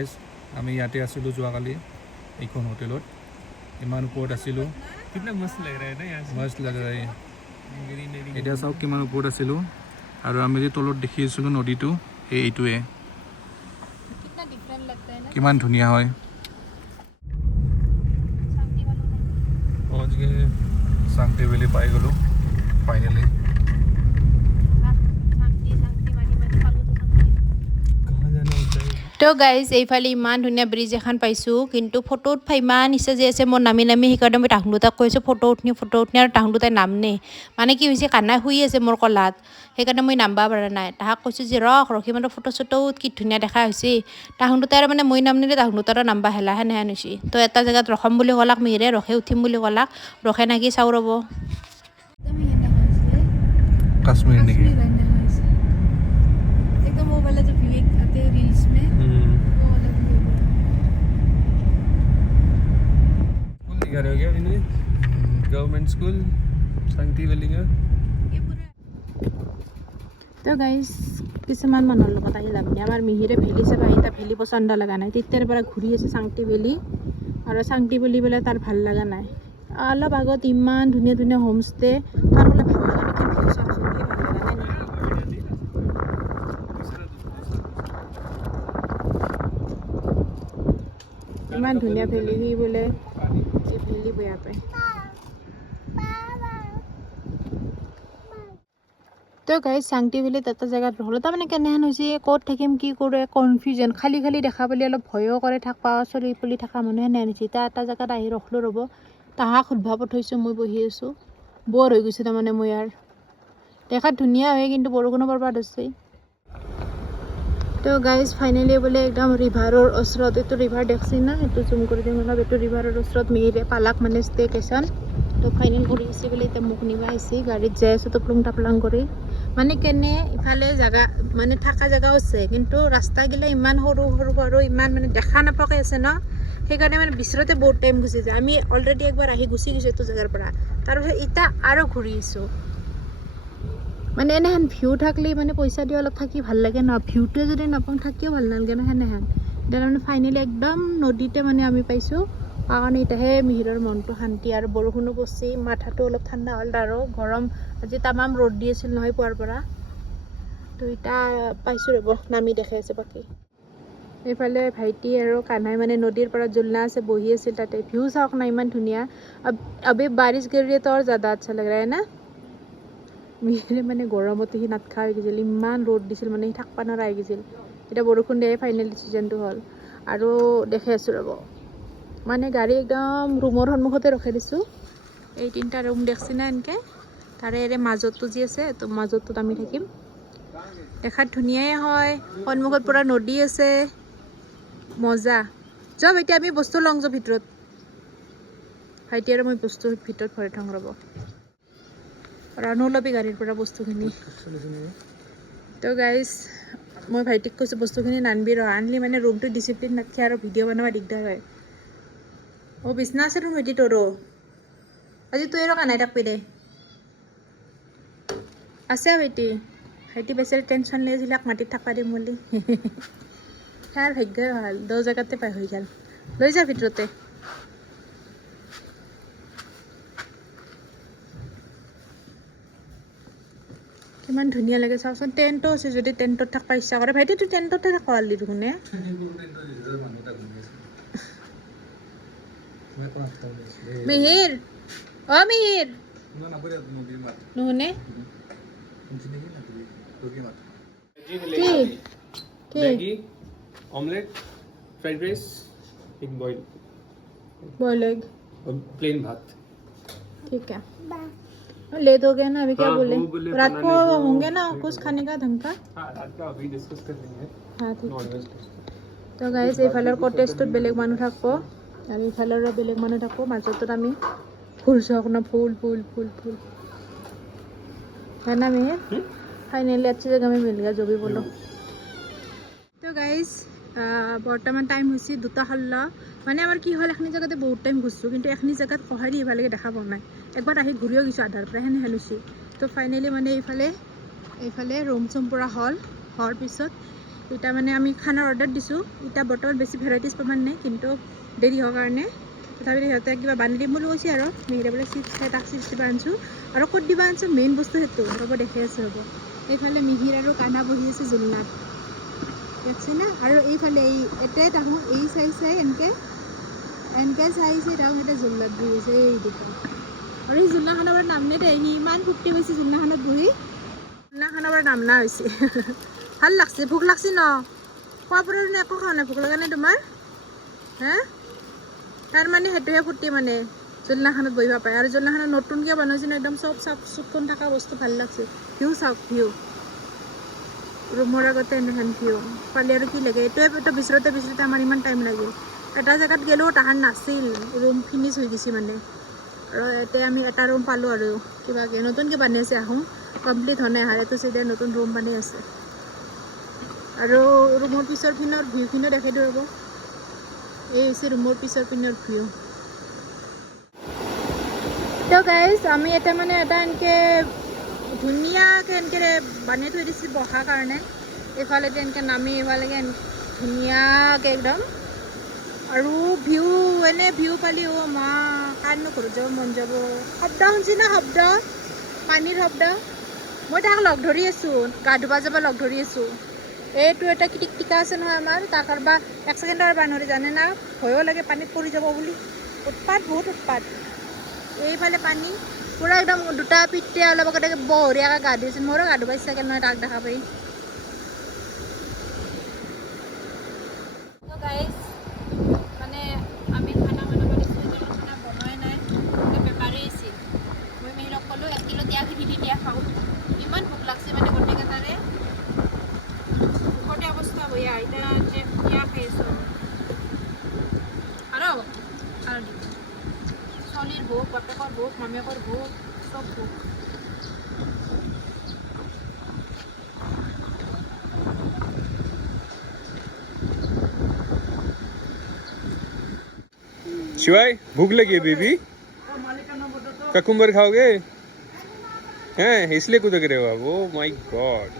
Guys আমি ইয়াতে আছিলোঁ যোৱাকালি এইখন হোটেলত ইমান ওপৰত আছিলোঁ মস্ত লাগে এতিয়া চাওক কিমান ওপৰত আছিলোঁ আৰু আমি যে তলত দেখি আছিলোঁ নদীটো এইটোৱে কিমান ধুনীয়া হয় শান্তি ভেলি পাই গ'লোঁ ফাইনেলি তো গাইজ এইফালে ইমান ধুনীয়া ব্ৰিজ এখন পাইছোঁ কিন্তু ফটো উঠা ইমান ইচ্ছা যে আছে মোৰ নামি সেইকাৰণে মই তাহোঁ দুটাক কৈছোঁ ফটো উঠনি আৰু তাহোঁ দুটাই নামনে মানে কি হৈছে কানাই শুই আছে মোৰ কলাত সেইকাৰণে মই নামবা পৰা নাই তাহাক কৈছোঁ যে ৰখি মানে ফটো চটো কি ধুনীয়া দেখা হৈছে তাহোঁ দুটাই মানে মই নামনিলে তাহোঁ দুটাৰো নামবা হেলা সেনেহেন হৈছে তো এটা জেগাত ৰখাম বুলি ক'লাক মিহিৰে ৰখে উঠিম বুলি ক'লাক ৰখে নাকি চাওঁ ৰ'ব কাশ্মীৰ নেকি एकदम वो वाला जो व्यू आते हैं रील्स में वो वाला व्यू स्कूल दिखा रहे हो क्या इन्हें गवर्नमेंट स्कूल शांति वैली का ये पूरा তো গাইজ কিছুমান মানুহৰ লগত আহি লাভ নাই আমাৰ মিহিৰে ভেলি চাব আহি তাৰ ভেলি পচন্দ লগা নাই তেতিয়াৰ পৰা ঘূৰি আছে চাংটি ভেলি আৰু চাংটি ভেলি বোলে তাৰ ভাল লগা নাই অলপ আগত ইমান ধুনীয়া ধুনীয়া হোমষ্টে তাৰ বোলে ভাল লগা নেকি ভিউ চাওকচোন কি ভাল লগা নাই নেকি ইমান ধুনীয়া ভেলি সি বোলে এই ভেলি বেয়া পায় তো গাইজ চাংটি ভেলিত এটা জেগাত ৰ'লো তাৰমানে কেনেহেন হৈছে ক'ত থাকিম কি কৰোঁ কনফিউজন খালী দেখা পালে অলপ ভয়ো কৰে থাকবা চলি পলি থকা মানুহে সেনেহেন হৈছে এতিয়া এটা জেগাত আহি ৰখলোঁ ৰ'ব তাহাক সুধবা পঠাইছোঁ মই বহি আছোঁ বৰ হৈ গৈছোঁ তাৰমানে মই আৰু দেখাত ধুনীয়া হয় কিন্তু বৰষুণো বৰবাদ হৈছে তো গাইজ ফাইনেলি বোলে একদম ৰিভাৰৰ ওচৰত এইটো ৰিভাৰ দেখছি না এইটো জুম কৰি দিম অলপ এইটো ৰিভাৰৰ ওচৰত মিহিৰে পালাক মানে ষ্টেকেশ্যন তো ফাইনেল কৰি আহিছে বোলে এতিয়া মোক নিবা আহিছে গাড়ীত যাই আছোঁ টপলং টাপলাং কৰি মানে কেনে ইফালে জেগা মানে থকা জেগাও আছে কিন্তু ৰাস্তাগিলা ইমান সৰু ইমান মানে দেখা নাপাকে আছে ন সেইকাৰণে মানে বিচৰতে বহুত টাইম গুচি যায় আমি অলৰেডি একবাৰ আহি গুচি গৈছোঁ এইটো জেগাৰ পৰা তাৰপিছত এতিয়া আৰু ঘূৰি আহিছোঁ মানে এনেহেন ভিউ থাকলে মানে পইচা দি অলপ থাকি ভাল লাগে ন ভিউটোৱে যদি নাপাওঁ থাকিও ভাল নালাগে ন সেনেহেন এতিয়া তাৰমানে ফাইনেলি একদম নদীতে মানে আমি পাইছোঁ কাৰণে এতিয়াহে মিহিৰৰ মনটো শান্তি আৰু বৰষুণো পৰছি মাথাটো অলপ ঠাণ্ডা হ'ল আৰু গৰম আজি তামাম ৰ'দ দি আছিল নহয় পুৱাৰ পৰা তো এতিয়া পাইছোঁ ৰ'ব নামি দেখাই আছে বাকী এইফালে ভাইটি আৰু কানাই মানে নদীৰ পৰা জুলনা আছে বহি আছিল তাতে ভিউ চাওক না ইমান ধুনীয়া अभी बारिश गिर रही है तो और ज़्यादा अच्छा लग रहा है ना মিহিৰে মানে গৰমতে সি নাট খা হৈ গৈছিল ইমান ৰ'দ দিছিল মানে সি থাকিব নোৱাৰা হৈ গৈছিল এতিয়া বৰষুণ দিয়াই ফাইনেল ডিচিজনটো হ'ল আৰু দেখাই আছোঁ ৰ'ব মানে গাড়ী একদম ৰুমৰ সন্মুখতে ৰখাই দিছোঁ এই তিনিটা ৰুম দেখছি না এনেকৈ তাৰে মাজতটো যি আছে তো মাজতটোত আমি থাকিম দেখাত ধুনীয়াই হয় সন্মুখত পূৰা নদী আছে মজা যাওক এতিয়া আমি বস্তু লওঁ যাওঁ ভিতৰত ভাইটি আৰু মই বস্তু ভিতৰত ভৰাই থওঁ ৰ'ব ৰানো ল'বি গাড়ীৰ পৰা বস্তুখিনি তো গাইজ মই ভাইটিক কৈছোঁ বস্তুখিনি নানবি ৰ আনলি মানে ৰুমটো ডিচিপ্লিন নাথাকে আৰু ভিডিঅ' বনাব দিগদাৰ হয় অঁ বিচনা আছে তোৰ ভাইটি তোৰো আজি তই আৰু কানাই থাকবি দে আছে ভাইটি বেচাৰি টেনশ্যন লৈ আছিলে মাটিত থাকবা দিম বুলি তাৰ ভাগ্যই ভাল 10 জেগাতে পাই হৈ গ'ল লৈ যা ভিতৰতে কিমান ধুনীয়া লাগে চাওকচোন টেণ্টো আছে যদি টেণ্টত থাকবা ইচ্ছা কৰে ভাইটিতো টেণ্টতে থাকবা পাৰলি দেখোন মিহিৰ অ' মিহিৰ নুশুনে কি मैगी ऑमलेट फ्राइड राइस एक बॉयल एग और प्लेन भात ठीक है लेट हो गया ना अभी क्या हाँ, बोले वो बोले रात को बनाने दो। होंगे ना कुछ खाने का ढंग का हाँ रात का अभी डिस्कस कर लेंगे हाँ ठीक नॉन वेज তো গাইজ এইফালৰ কটেজটোত বেলেগ মানুহ থাকিব আৰু এইফালৰ বেলেগ মানুহ থাকিব মাজতটোত আমি ফুল চাওক না ফুল ফুল ফুল ফুল है ना मेहर फाइनली अच्छी जगह में मिल गया जो भी बोलो তো গাইজ বৰ্তমান টাইম হৈছে 2:16 মানে আমাৰ কি হ'ল এখিনি জেগাতে বহুত টাইম ঘূৰিছোঁ কিন্তু এখিনি জেগাত কহাৰি ইফালেকে দেখা পোৱা নাই একবাৰ আহি ঘূৰিও গৈছোঁ আধাৰ পৰা সেনেহেন হৈছে তো ফাইনেলি মানে এইফালে ৰুম চুম পূৰা হ'ল হোৱাৰ পিছত এতিয়া মানে আমি খানাৰ অৰ্ডাৰ দিছোঁ এতিয়া বৰ্তমান বেছি ভেৰাইটিজ পাব নাই কিন্তু দেৰি হোৱাৰ কাৰণে তথাপিতো সিহঁতে কিবা বান্ধি দিম বুলি কৈছে আৰু মিহিৰে বোলে চিপছ খাই তাক চিপছ দিবা আনিছোঁ আৰু ক'ত দিবা আনিছোঁ মেইন বস্তু সেইটো ৰ'ব দেখাই আছোঁ হ'ব এইফালে মিহিৰ আৰু কানা বহি আছে জোলনাত দেখছে না আৰু এইফালে এই এটাই তাহোঁ এই চাই এনেকৈ চাই তাহোঁ এটা জোলনাত বহি আছে এই দুটা আৰু এই জোলনাখনৰ পৰা নাম নেদে সি ইমান ফূৰ্তি পাইছে জোলনাখনত বহি জোলনাখনৰ পৰা নাম না হৈছে ভাল লাগছে ভোক লাগছে ন খোৱাৰ পৰা একো খোৱা নাই ভোক লগা নাই তোমাৰ হা তাৰ মানে সেইটোহে ফূৰ্তি মানে জোলনাখনত বহিব পায় আৰু জোলনাখনত নতুনকৈ বনাইছে ন একদম চব চাফ চিকুণ থকা বস্তু ভাল লাগছে ভিউ চাওক ভিউ ৰুমৰ আগতে এনেহেন ভিউ পালে আৰু কি লাগে এইটোৱে এটা বিচৰোঁতে আমাৰ ইমান টাইম লাগিল এটা জেগাত গ'লেও তাহাৰ নাছিল ৰুম ফিনিছ হৈ গৈছে মানে আৰু এতিয়া আমি এটা ৰুম পালোঁ আৰু কিবাকৈ নতুনকৈ বানি আছে আহোঁ কমপ্লিট হোৱা নাই এইটো চাইডে নতুন ৰুম বানি আছে আৰু ৰুমৰ পিছৰ পিনৰ ভিউখিনিও দেখাই দিওঁ ৰ'ব এই হৈছে ৰুমৰ পিছৰ পিনৰ ভিউ তো গাইজ আমি এটা মানে এটা এনেকৈ ধুনীয়াকৈ এনেকৈ বানাই থৈ দিছোঁ বহাৰ কাৰণে এইফালেদি এনেকৈ নামি এইফালেকে ধুনীয়াকৈ একদম আৰু ভিউ এনে ভিউ পালি মা কাৰণনো ঘৰত যাব মন যাব শব্দ শুনছি না শব্দ পানীৰ শব্দ মই তাক লগ ধৰি আছোঁ গা ধুবা যাব লগ ধৰি আছোঁ এইটো এটা টিকা আছে নহয় আমাৰ তাক আৰু বা 1 ছেকেণ্ডৰ বানৰি জানে না ভয়ো লাগে পানীত পৰি যাব বুলি উৎপাত বহুত উৎপাত এইফালে পানী পূৰা একদম দুটা পিঠে অলপ আগতে বঢ়িয়াকৈ গা ধুইছিল মোৰো গা ধুবা ইচ্ছা নহয় তাক দেখা পাই মানে আমি খানা বনাব দিছোঁ খানা বনোৱাই নাই বেমাৰী আছিল মই মেহিলক ক'লোঁ 1 কিলো দিয়া দিয়া খাওঁ ইমান ভোক লাগছে মানে গোটেইকেইটাৰে ভোকতে অৱস্থা বঢ়িয়া এতিয়া দিয়া খাই আছোঁ আৰু ছোৱালীৰ ভোক বাপেকৰ ভোক মামীয়েকৰ ভোক চব ভোক शिवाय भूख लगी है बेबी ककुम्बर खाओगे हैं इसलिए कूद रहे हो आप oh my God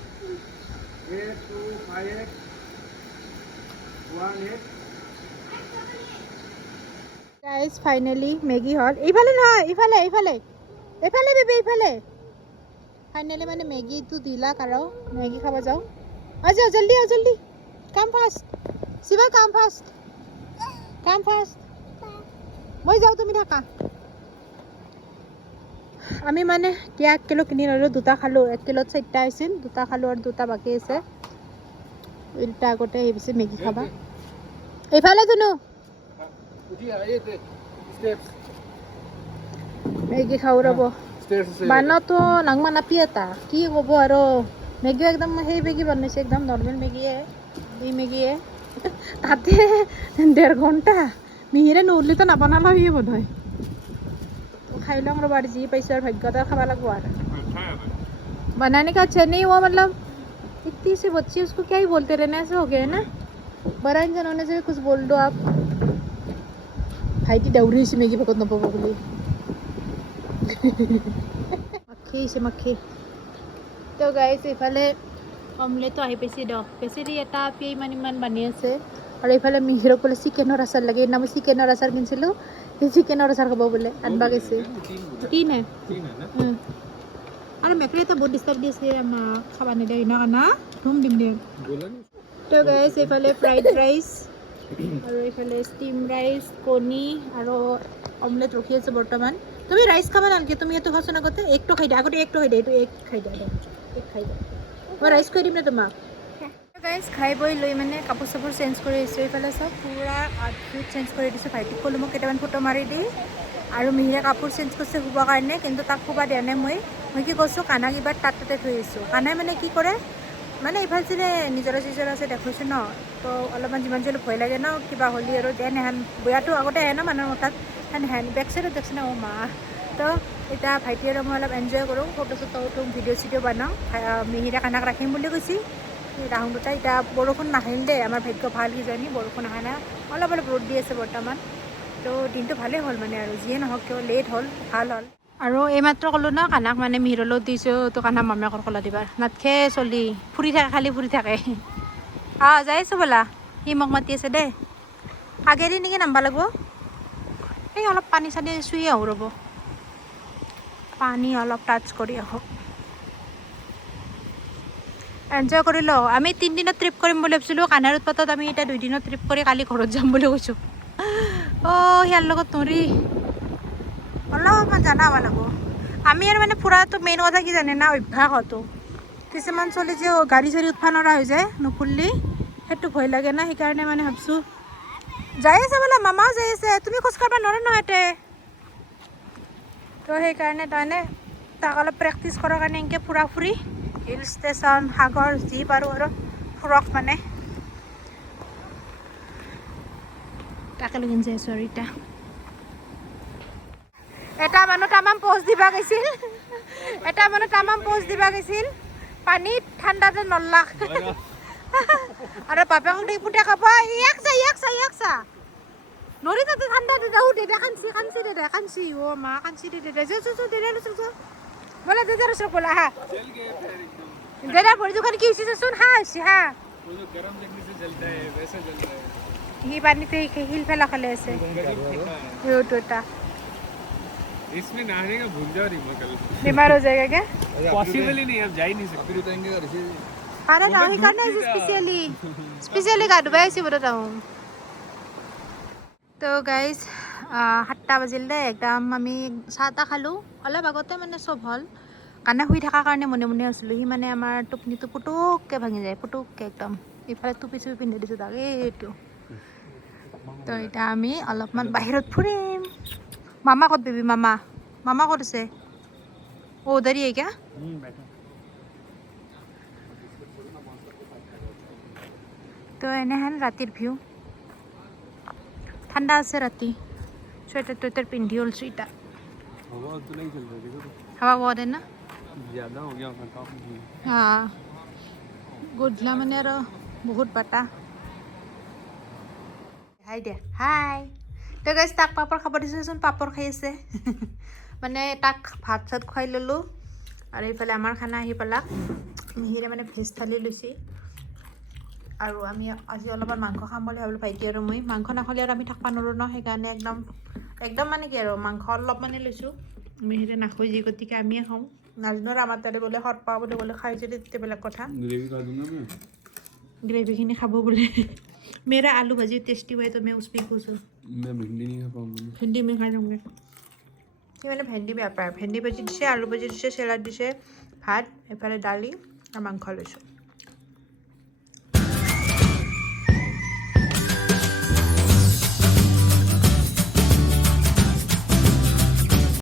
guys finally Maggi হ'ল এইফালে নহয় এইফালে বেবী এইফালে ফাইনেলি মানে মেগীটো দিলাক আৰু মেগী খাব যাওঁ যাওঁ জল্দি কাম ফাষ্ট শিৱা কাম ফাষ্ট মই যাওঁ তুমি থাকা আমি মানে এতিয়া 1 কিলো কিনি ল'লোঁ 2টা খালোঁ 1 কিলোত 4টা আছিল 2টা খালোঁ আৰু 2টা বাকী আছে এইটা আগতে আহি পিছে মেগী খাবা এইফালে ধুনু মেগী খাওঁ ৰ'ব বানাতো নাংমা নাপি এটা কি ক'ব আৰু মেগী একদম সেই মেগী বনাইছে একদম নৰ্মেল মেগীয়ে এই মেগীয়ে তাতে 1.5 ঘণ্টা মিহিৰে নউৰলিতো নবনালেও সি বোধ হয় খাই লওঁ ৰ'ব আৰু যি পাইছোঁ আৰু ভাগ্যতা খাব লাগিব আৰু बनाने का अच्छा नहीं हुआ मतलब इतनी सी बच्ची उसको क्या ही बोलते रहने ऐसे हो गया है ना बड़ा इंसान होने से कुछ बोल दो आप ভাইটি দাউৰি আছে মেগী পেকত নাপাব বুলি মাখি তো গাইছ এইফালে অমলেটো আহি পাইছে দিয়ক বেচেৰি এটা আপি ইমান বানি আছে আৰু এইফালে মিহিৰক বোলে চিকেনৰ আচাৰ লাগে সেইদিনা মই চিকেনৰ আচাৰ কিনিছিলোঁ সেই চিকেনৰ আচাৰ খাব বোলে আনবা গৈছে 3 है আৰু মেকুৰী এটা বহুত ডিষ্টাৰ্ব দি আছে আমাক খাব নিদিয়ে না ধুম দিম দে তো গাইছ এইফালে ফ্ৰাইড ৰাইচ আৰু এইফালে ষ্টিম ৰাইচ কণী আৰু অমলেট ৰখি আছে বৰ্তমান তুমি ৰাইচ খাবা নালগে তুমি এইটো খাচোন আগতে একটো খাই দিয়া আগতে একটো খাই দিয়া এইটো এক খাই দিয়া মই ৰাইচ খুৱাই দিম নে তোমাক গাইজ খাই বৈ লৈ মানে কাপোৰ চাপোৰ চেঞ্জ কৰি আহিছোঁ এইফালে চব পূৰা আউটফিট চেঞ্জ কৰি দিছোঁ ভাইটিক ক'লোঁ মোক কেইটামান ফটো মাৰি দি আৰু মিহিৰে কাপোৰ চেঞ্জ কৰিছে শুবৰ কাৰণে কিন্তু তাক শুবা দিয়া নাই মই কি কৈছোঁ কানাক এইবাৰ তাতে থৈ আহিছোঁ কানাই মানে কি কৰে মানে এইফালে যে নিজৰা আছে দেখুৱাইছোঁ ন তো অলপমান যিমান যিহেতু ভয় লাগে ন কিবা হ'লি আৰু এনেহেন বয়াটো আগতে আহে ন মানুহৰ মতাত সেনেহেন বেক চাইডত দেখছে ন মা তো এতিয়া ভাইটি আৰু মই অলপ এনজয় কৰোঁ ফটো চটো উঠোঁ ভিডিঅ' চিডিঅ' বনাওঁ মিহিৰে কানাক ৰাখিম বুলি কৈছে ৰাহুল দুটা এতিয়া বৰষুণ নাহিল দেই আমাৰ ভাগ্য ভাল কিজানি বৰষুণ অহা নাই অলপ ৰ'দ দি আছে বৰ্তমান তো দিনটো ভালেই হ'ল মানে আৰু যিয়ে নহওক কিয় লেট হ'ল ভাল হ'ল আৰু এইমাত্ৰ ক'লোঁ ন কানাক মানে মিহিৰলৈ দিছোঁ তো কানা মামাকৰ কলা দিবাৰ নাতখে চলি ফুৰি থাকে খালি ফুৰি থাকে যাই আছোঁ বোলা সি মোক মাতি আছে দেই আগেদি নেকি নাম্বা লাগিব এই অলপ পানী চানী চুই আহোঁ ৰ'ব পানী অলপ টাচ কৰি আহোঁ এনজয় কৰি লওঁ আমি 3 দিনত ট্ৰিপ কৰিম বুলি ভাবিছিলোঁ কানাৰ উৎপাতত আমি এতিয়া 2 দিনত ট্ৰিপ কৰি কালি ঘৰত যাম বুলি কৈছোঁ সিয়াৰ লগত নৰি অলপমান জানা হ'ব লাগিব আমি আৰু মানে ফুৰাটো মেইন কথা কি জানে না অভ্যাসতো কিছুমান চলি যে গাড়ী চাড়ী উঠবা নৰা হৈ যায় নুফুললি সেইটো ভয় লাগে না সেইকাৰণে মানে ভাবছোঁ যাই আছে বোলে মামাও যাই আছে তুমি খোজ কাঢ়বা নোৱাৰা নহয় এতে তো সেইকাৰণে তাৰমানে তাক অলপ প্ৰেক্টিছ কৰাৰ কাৰণে এনেকৈ ফুৰা ফুৰি হিল ষ্টেচন সাগৰ যি পাৰোঁ আৰু ফুৰক মানে তাকে লৈ যাই আছোঁ আৰু এটা মানুহ তামাম পোষ্ট দিবা গৈছিল পানীত ঠাণ্ডাতে নল্লাক আৰু বাপেকক দেখি পুতে খাব ইয়াক চা নৰি তাতে ঠাণ্ডা দেদা কাঞ্চি মা কাঞ্চি দেদা বোলে দেদাৰ ওচৰত বোলা হা দেদাৰ ভৰি দোকান কি হৈছে চোন হা সি পানীতে শিল ফেলা খালে আছে সেইটো এটা इसमें नहाने का भूल जाओ रिमो कल बीमार हो जाएगा क्या पॉसिबल ही नहीं अब जा ही नहीं सकते खाना ना ही करना है स्पेशली गाड़वा ऐसे बता हूँ तो गाइज 7টা বাজিল দে একদম আমি চাহ তাহ খালোঁ অলপ আগতে মানে চব হ'ল কাণে শুই থকাৰ কাৰণে মনে মনে আছিলোঁ সি মানে আমাৰ টোপনিটো পুটুককৈ ভাঙি যায় পুটুককৈ একদম ইফালে টুপি চুপি পিন্ধি দিছোঁ তাক এইটো তো এতিয়া আমি অলপমান বাহিৰত ফুৰিম मामा कत बेबी मामा कत আছে वो उधर ही है क्या तो এনেহেন ৰাতিৰ ভিউ ঠাণ্ডা আছে ৰাতি চুৱেটাৰ টুৱেটাৰ পিন্ধি ওলছোঁ এতিয়া हवा तो नहीं चल रही देखो হাৱা বহুত है ना ज्यादा हो गया काफी গধূলা মানে আৰু বহুত বতাহ হাই দে হাই তো গাইজ তাক পাপৰ খাব দিছোঁচোন পাপৰ খাই আছে মানে তাক ভাত চাত খুৱাই ল'লোঁ আৰু এইফালে আমাৰ খানা আহি পালাক মিহিৰে মানে ভেজ থালি লৈছে আৰু আমি আজি অলপমান মাংস খাম বুলি ভাবিলোঁ ভাইটি আৰু মই মাংস নাখালে আৰু আমি থাকিব নোৱাৰোঁ ন সেইকাৰণে একদম মানে কি আৰু মাংস অলপ মানে লৈছোঁ মিহিৰে নাখোজে গতিকে আমিয়ে খাওঁ নাজানো আমাৰ তাতে বোলে সৎ পাওঁ বুলি বোলে খাই যদি তেতিয়া বেলেগ কথা ग्रेवी खाबो बोले मेरा आलू भाजी टेस्टी हुआ है तो मैं उस पर खुश हूँ मैं भिंडी नहीं खा पाऊंगी भिंडी में खाई लूँगी मैंने भेंडी बेয়া পায় भेंडी भाजी दिसे आलू भाजी दिसे सैलाड दिसे भात एफाले दाली और मांस लैছোঁ